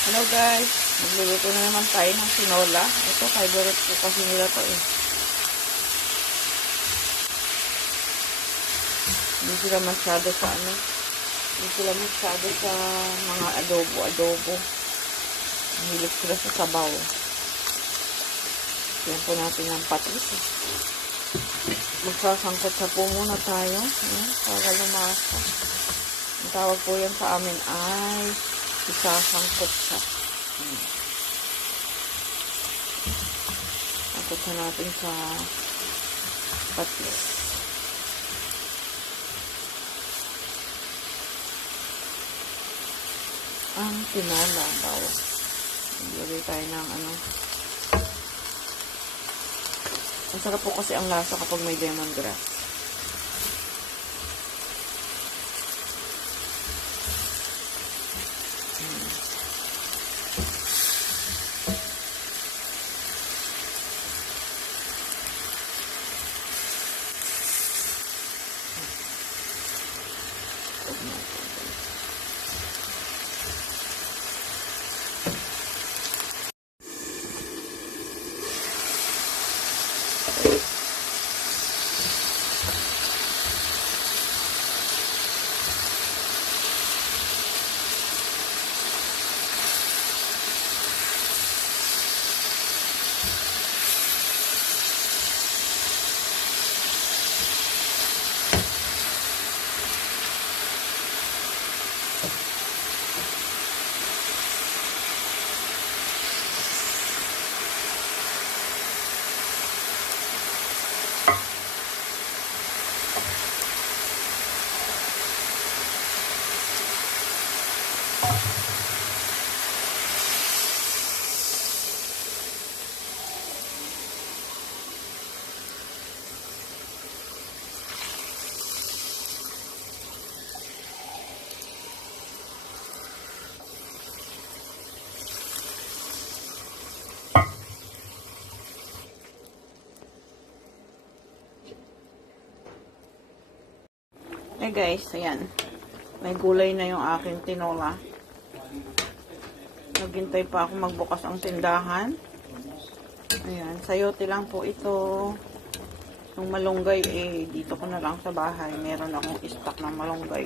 Hello guys, magluluto na naman tayo ng tinola. Ito, favorite ko kasi nila to eh. Hindi sila masyado sa mga adobo. Mahilig sila sa sabaw. Yan po natin ang patis eh. Magsasangkot sa po muna tayo. Yan, para lumasa. Ang tawag po yan sa amin ay isasangkot siya. Sangkot na natin sa patis. Ang tinola daw. Maglagay tayo ng ano. Ang sarap po kasi ang lasa kapag may lemongrass. Eh guys, ayan. May gulay na yung aking tinola. Naghintay pa ako magbukas ang tindahan. Ayan, sayote lang po ito. Yung malunggay, dito ko na lang sa bahay. Meron akong stock ng malunggay.